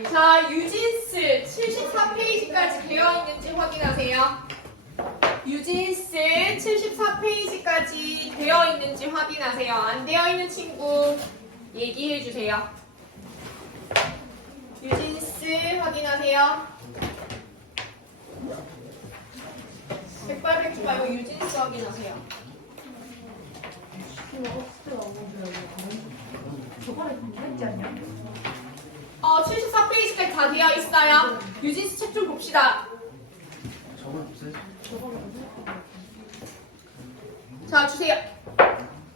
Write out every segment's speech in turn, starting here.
자, 유진스 74페이지까지 되어 있는지 확인하세요. 유진스 74페이지까지 되어 있는지 확인하세요. 안 되어 있는 친구 얘기해 주세요. 유진스 확인하세요. 백발백중 말고 유진스 확인하세요. 저번에 했지 않냐? 어, 74페이지까지 다 되어 있어요. 유진스 책좀 봅시다. 자, 주세요.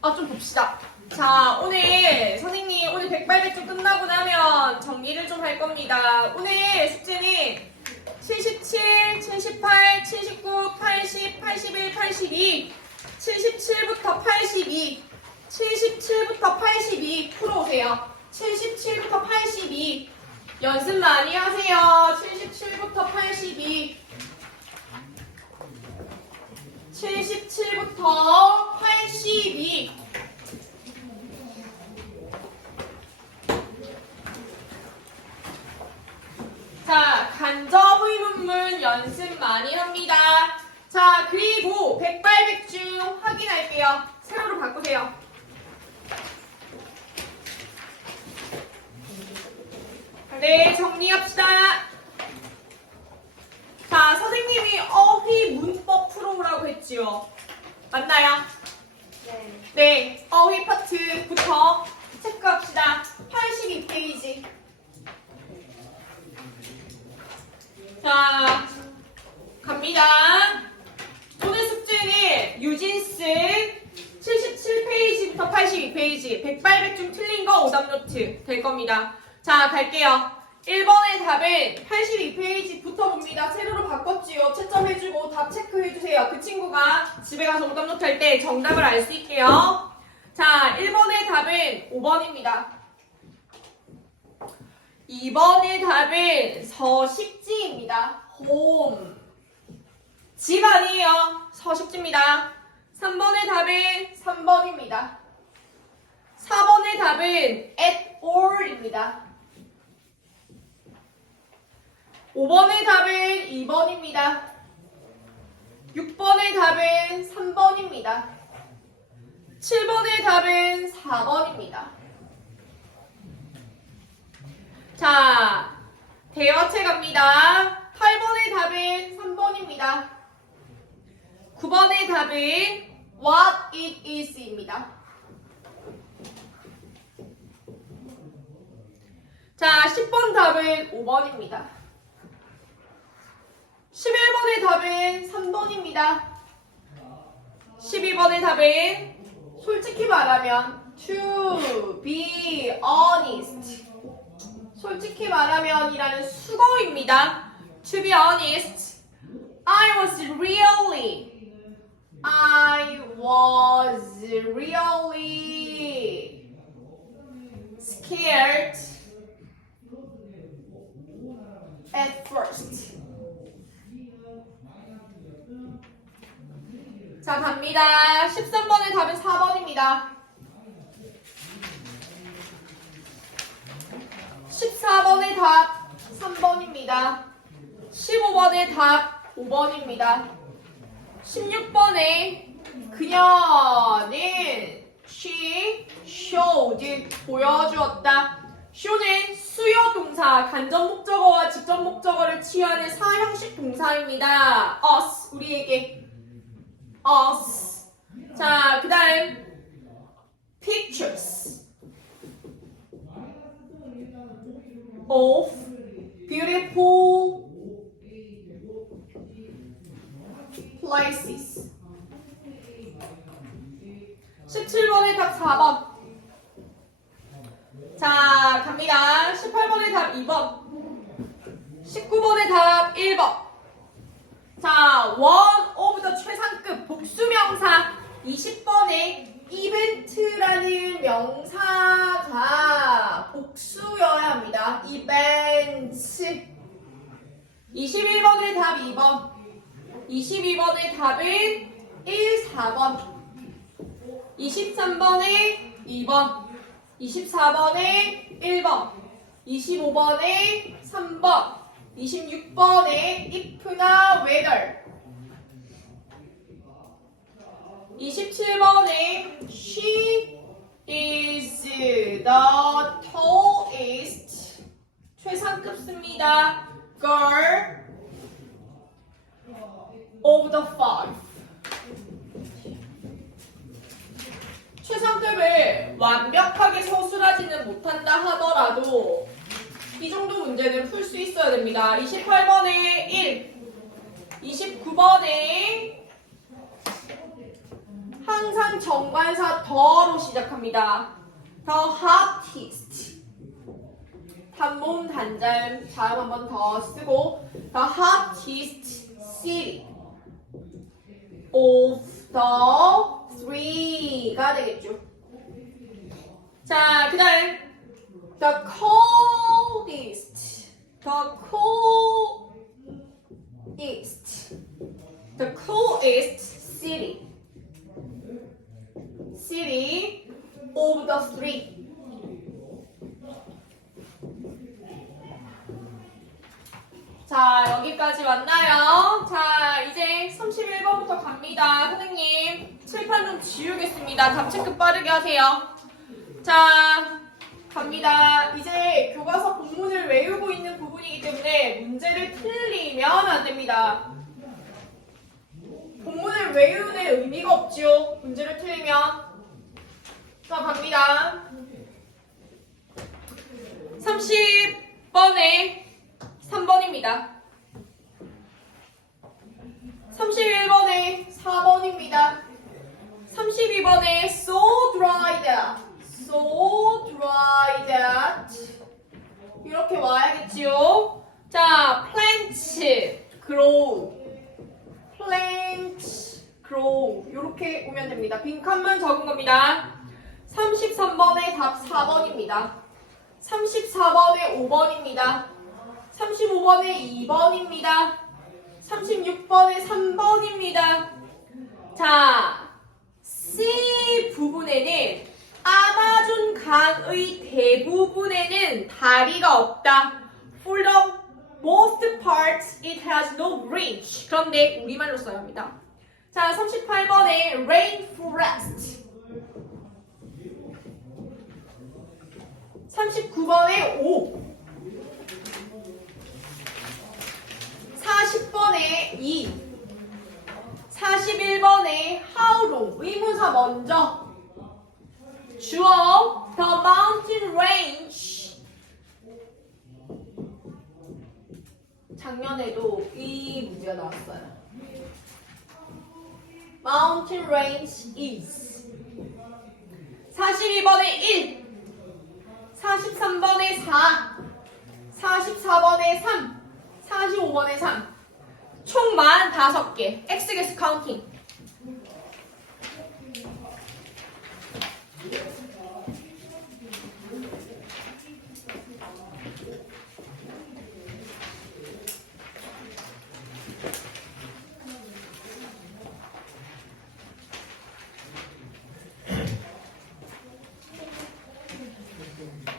아, 좀 봅시다. 자, 오늘 선생님 오늘 백발백중 끝나고 나면 정리를 좀 할 겁니다. 오늘 숙제는 77, 78, 79, 80, 81, 82, 77부터 82, 77부터 82 풀어오세요. 77부터 82 연습 많이 하세요. 77부터 82 77부터 82 자, 간접 의문문 연습 많이 합니다. 자, 그리고 백발백중 확인할게요. 세로로 바꾸세요. 네, 정리합시다. 자, 선생님이 어휘 문법 풀어오라고 했지요. 맞나요? 네. 네, 어휘 파트부터 체크합시다. 82페이지. 자, 갑니다. 오늘 숙제는 유진스 77페이지부터 82페이지, 백발백중 틀린 거 오답 노트 될 겁니다. 자, 갈게요. 1번의 답은 82페이지부터 봅니다. 세로로 바꿨지요. 채점해주고 답 체크해주세요. 그 친구가 집에 가서 오답 노트 할 때 정답을 알 수 있게요. 자, 1번의 답은 5번입니다. 2번의 답은 서식지입니다. 홈. 집 아니에요. 서식지입니다. 3번의 답은 3번입니다. 4번의 답은 at all입니다. 5번의 답은 2번입니다. 6번의 답은 3번입니다. 7번의 답은 4번입니다. 자, 대화체 갑니다. 8번의 답은 3번입니다. 9번의 답은 what it is입니다. 자, 10번 답은 5번입니다. 11번의 답은 3번입니다. 12번의 답은 솔직히 말하면 to be honest. 솔직히 말하면 이라는 수거입니다. To be honest, I was really, I was really scared at first. 자, 갑니다. 13번의 답은 4번입니다. 14번의 답 3번입니다. 15번의 답 5번입니다. 16번에 그녀는 she showed 보여주었다. show는 수요 동사 간접 목적어와 직접 목적어를 취하는 사형식 동사입니다. us 우리에게 us 자 그 다음 pictures of beautiful places. 17번의 답 4번. 자, 갑니다. 18번의 답 2번. 19번의 답 1번. 자, one of the 최상급 복수명사 20번에 이벤트라는 명사가 복수여야 합니다. 이벤트. 21번의 답 2번. 22번의 답은 1, 4번. 23번에 2번. 24번에 1번. 25번에 3번, 26번에 if나 whether, 27번에 she is the tallest 최상급 씁니다. girl of the five. 최상급을 완벽하게 서술하지는 못한다 하더라도 이 정도 문제는 풀 수 있어야 됩니다. 28번에 1, 29번에 항상 정관사 더로 시작합니다. The hottest. 단모음 단자음 자음 한 번 더 쓰고 The hottest city of the three가 되겠죠. 자, 그 다음 The coldest The coldest The coolest city city of the three. 자, 여기까지 왔나요? 자, 이제 31번부터 갑니다. 선생님, 칠판 좀 지우겠습니다. 답 체크 빠르게 하세요. 자, 갑니다. 이제 교과서 본문을 외우고 있는 부분이기 때문에 문제를 틀리면 안 됩니다. 본문을 외우는 의미가 없죠. 문제를 틀리면. 자, 갑니다. 30번에 3번입니다. 31번에 4번입니다. 32번에 so dry that, so dry that 이렇게 와야겠지요. 자, plants grow, plants grow 이렇게 오면 됩니다. 빈칸만 적은 겁니다. 33번에 답 4번입니다. 34번에 5번입니다. 35번에 2번입니다. 36번에 3번입니다. 자, C 부분에는 아마존 강의 대부분에는 다리가 없다. For the most parts, it has no branch. 그런데 우리말로 써야 합니다. 자, 38번에 rainforest. 39번에 5. 40번에 2. 41번에 how long. 의문사 먼저. 주어 the mountain range. 작년에도 이 문제가 나왔어요. Mountain range is. 42번에 1. 43번에 4, 44번에 3, 45번에 3. 총 45개. X개수 카운팅.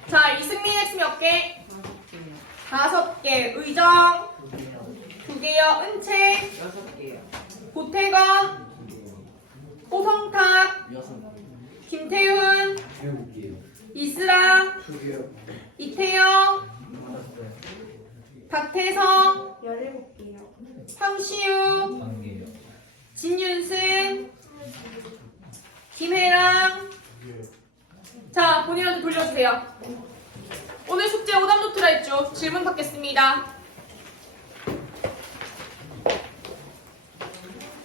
자, 이승민 X 몇 개? 다섯 개. 의정 두 개요. 은채 여섯 개요. 고태건 호성탁 여섯 김태훈 일곱 개요. 이슬아 두 개요. 이태영. 박태성 17개요. 황시우 한 개요. 진윤승 김혜랑 자 본인한테 돌려주세요 오늘 숙제 오답 노트라 했죠. 질문 받겠습니다.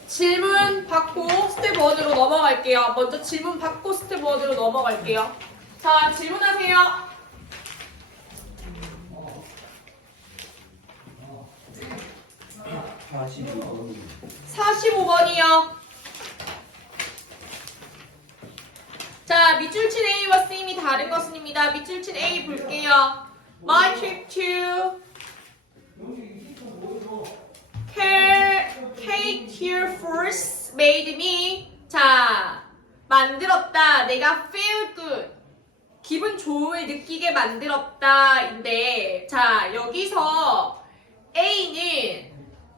질문 받고 스텝 1으로 넘어갈게요. 먼저 질문 받고 스텝 1으로 넘어갈게요. 자 질문하세요. 사십 번. 45번이요. 자, 밑줄 친 A와 C임이 다른 것은입니다. 밑줄 친 A 볼게요. My trip to Cape here first made me 자 만들었다. 내가 feel good 기분 좋을 느끼게 만들었다인데 자 여기서 A는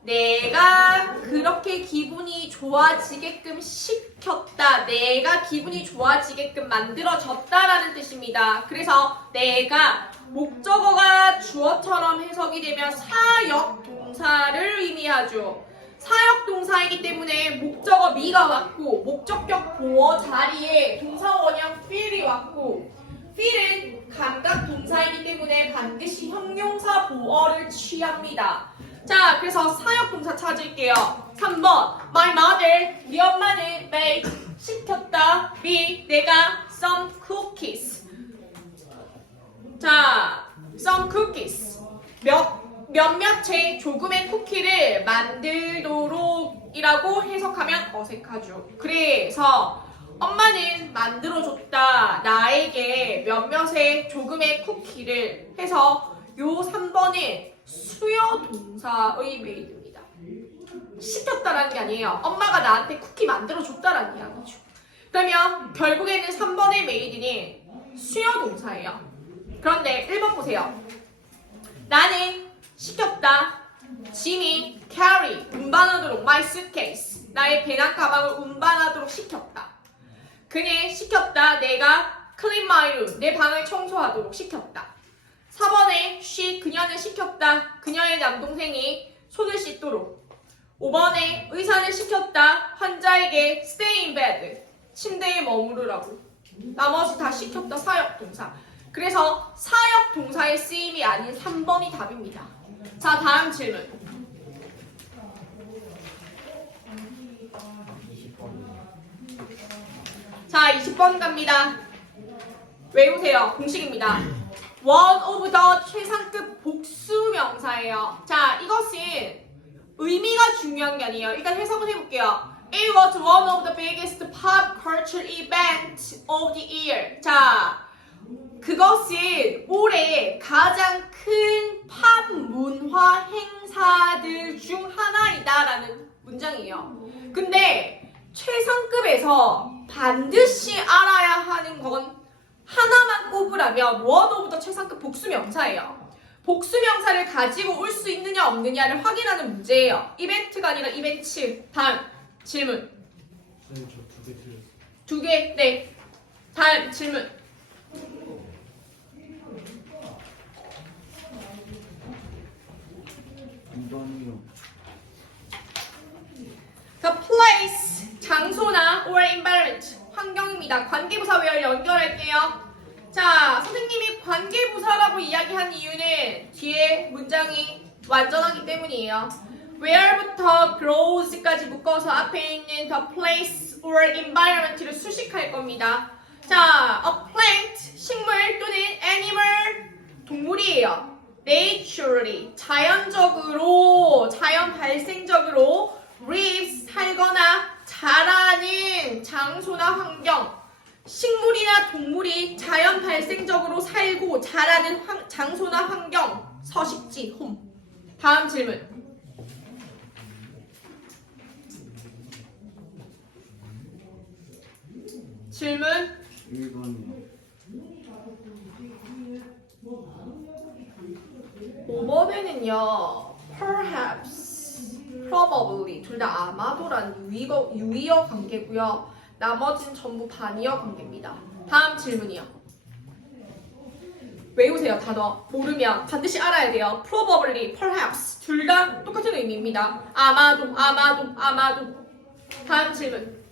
내가 그렇게 기분이 좋아지게끔 시켰다. 내가 기분이 좋아지게끔 만들어졌다라는 뜻입니다. 그래서 내가 목적어가 주어처럼 해석이 되면 사역 동사를 의미하죠. 사역 동사이기 때문에 목적어 미가 왔고 목적격 보어 자리에 동사 원형 feel이 왔고 feel은 감각 동사이기 때문에 반드시 형용사 보어를 취합니다. 자, 그래서 사역 동사 찾을게요. 3번. My mother. 네 엄마는 made. 시켰다. B. 내가 some cookies. 자, some cookies. 몇, 몇몇의 조금의 쿠키를 만들도록이라고 해석하면 어색하죠. 그래서 엄마는 만들어줬다. 나에게 몇몇의 조금의 쿠키를 해서 요 3번은 수요 동사의 메이드입니다. 시켰다라는 게 아니에요. 엄마가 나한테 쿠키 만들어 줬다라는 이야기죠. 그러면 결국에는 3번의 메이드는 수요 동사예요. 그런데 1번 보세요. 나는 시켰다. 짐이 carry 운반하도록 my suitcase 나의 배낭 가방을 운반하도록 시켰다. 그는 시켰다. 내가 clean my room 내 방을 청소하도록 시켰다. 4번에 she 그녀는 시켰다. 그녀의 남동생이 손을 씻도록. 5번에 의사는 시켰다. 환자에게 stay in bed 침대에 머무르라고. 나머지 다 시켰다. 사역 동사. 그래서 사역 동사의 쓰임이 아닌 3번이 답입니다. 자, 다음 질문. 자, 20번 갑니다. 외우세요. 공식입니다. One of 최상급 복수 명사예요. 자, 이것은 의미가 중요한 게 아니에요. 일단 해석을 해볼게요. It was one of the biggest pop culture events of the year. 자, 그것은 올해 가장 큰 팝 문화 행사들 중 하나이다라는 문장이에요. 근데 최상급에서 반드시 알아야 하는 건 하나만 꼽으라면 the 최상급 복수 명사예요. 복수 명사를 가지고 올 수 있느냐 없느냐를 확인하는 문제예요. 이벤트가 아니라 이벤트. 다음 질문. 선생님 저 두 개 틀렸어요. 두 개. 네. 다음 질문. The place 장소나 or environment 환경입니다. 관계부사 외열 연결할게요. 자, 선생님이 관계부사라고 이야기한 이유는 뒤에 문장이 완전하기 때문이에요. where부터 grows까지 묶어서 앞에 있는 the place or environment를 수식할 겁니다. 자, a plant 식물 또는 animal 동물이에요. naturally 자연적으로 자연 발생적으로 lives 살거나 자라는 장소나 환경 식물이나 동물이 자연 발생적으로 살고 자라는 환- 장소나 환경 서식지 홈 다음 질문 질문 1번이요. 5번에는요, perhaps, probably 둘 다 아마도란 유의어 관계고요. 나머지는 전부 반의어 관계입니다. 다음 질문이요. 외우세요 단어 모르면 반드시 알아야 돼요. probably, perhaps 둘 다 똑같은 의미입니다. 아마도, 아마도, 아마도. 다음 질문.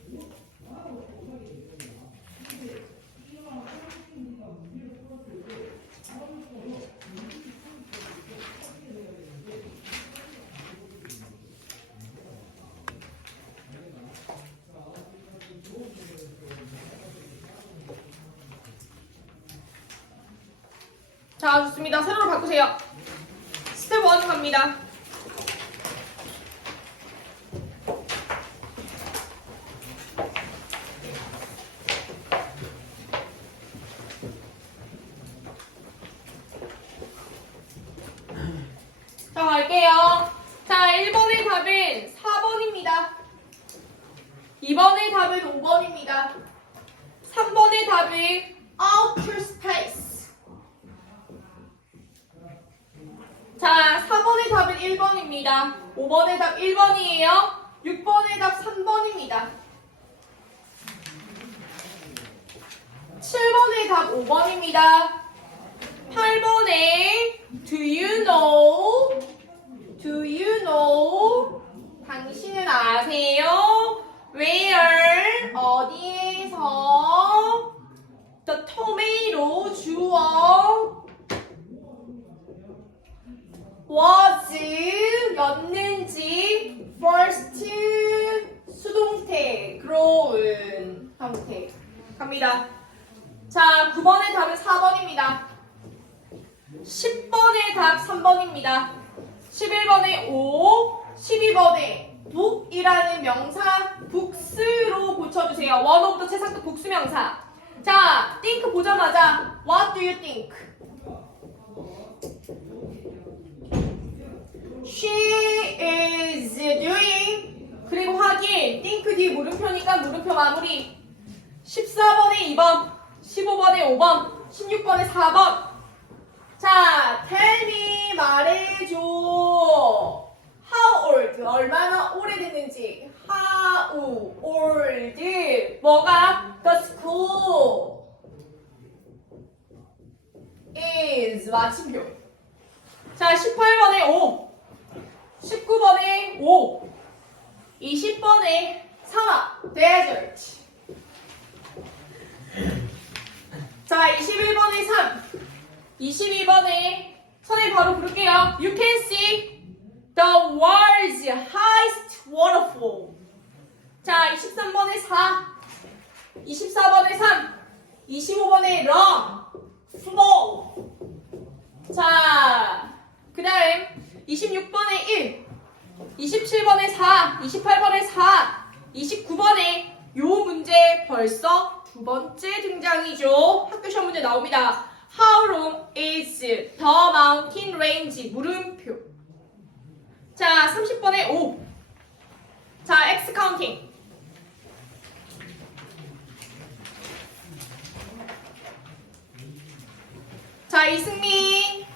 자, 좋습니다. 세로로 바꾸세요. 스텝 1 갑니다. 자, 갈게요. 자, 1번의 답은 4번입니다. 2번의 답은 5번입니다. 3번의 답은 outer space. 자, 4번의 답은 1번입니다. 5번의 답 1번이에요. 6번의 답 3번입니다. 7번의 답 5번입니다. 8번에 Do you know? Do you know? 당신은 아세요? Where? 어디에서? The tomato 주어 was 였는지 first 수동태 grown 형태 갑니다. 자, 9번의 답은 4번입니다. 10번의 답 3번입니다. 11번에 O, 12번에 북이라는 명사 북스로 고쳐주세요. the 최상급 복수 명사. 자, think 보자마자 what do you think? She is doing 그리고 확인 think 뒤 물음표니까 물음표 마무리 14번에 2번 15번에 5번 16번에 4번. 자 tell me 말해줘. How old? 얼마나 오래됐는지. How old? 뭐가? The school is 마침표. 자 18번에 5 19번에 5 20번에 상하 desert 자 21번에 3 22번에 선에 바로 부를게요 You can see the world's highest waterfall 자 23번에 4 24번에 3 25번에 run flow 자, 그 다음 26번에 1, 27번에 4, 28번에 4, 29번에 요 문제 벌써 두 번째 등장이죠. 학교 시험 문제 나옵니다. How long is the mountain range? 물음표. 자, 30번에 5. 자, X 카운팅. 자, 이승민.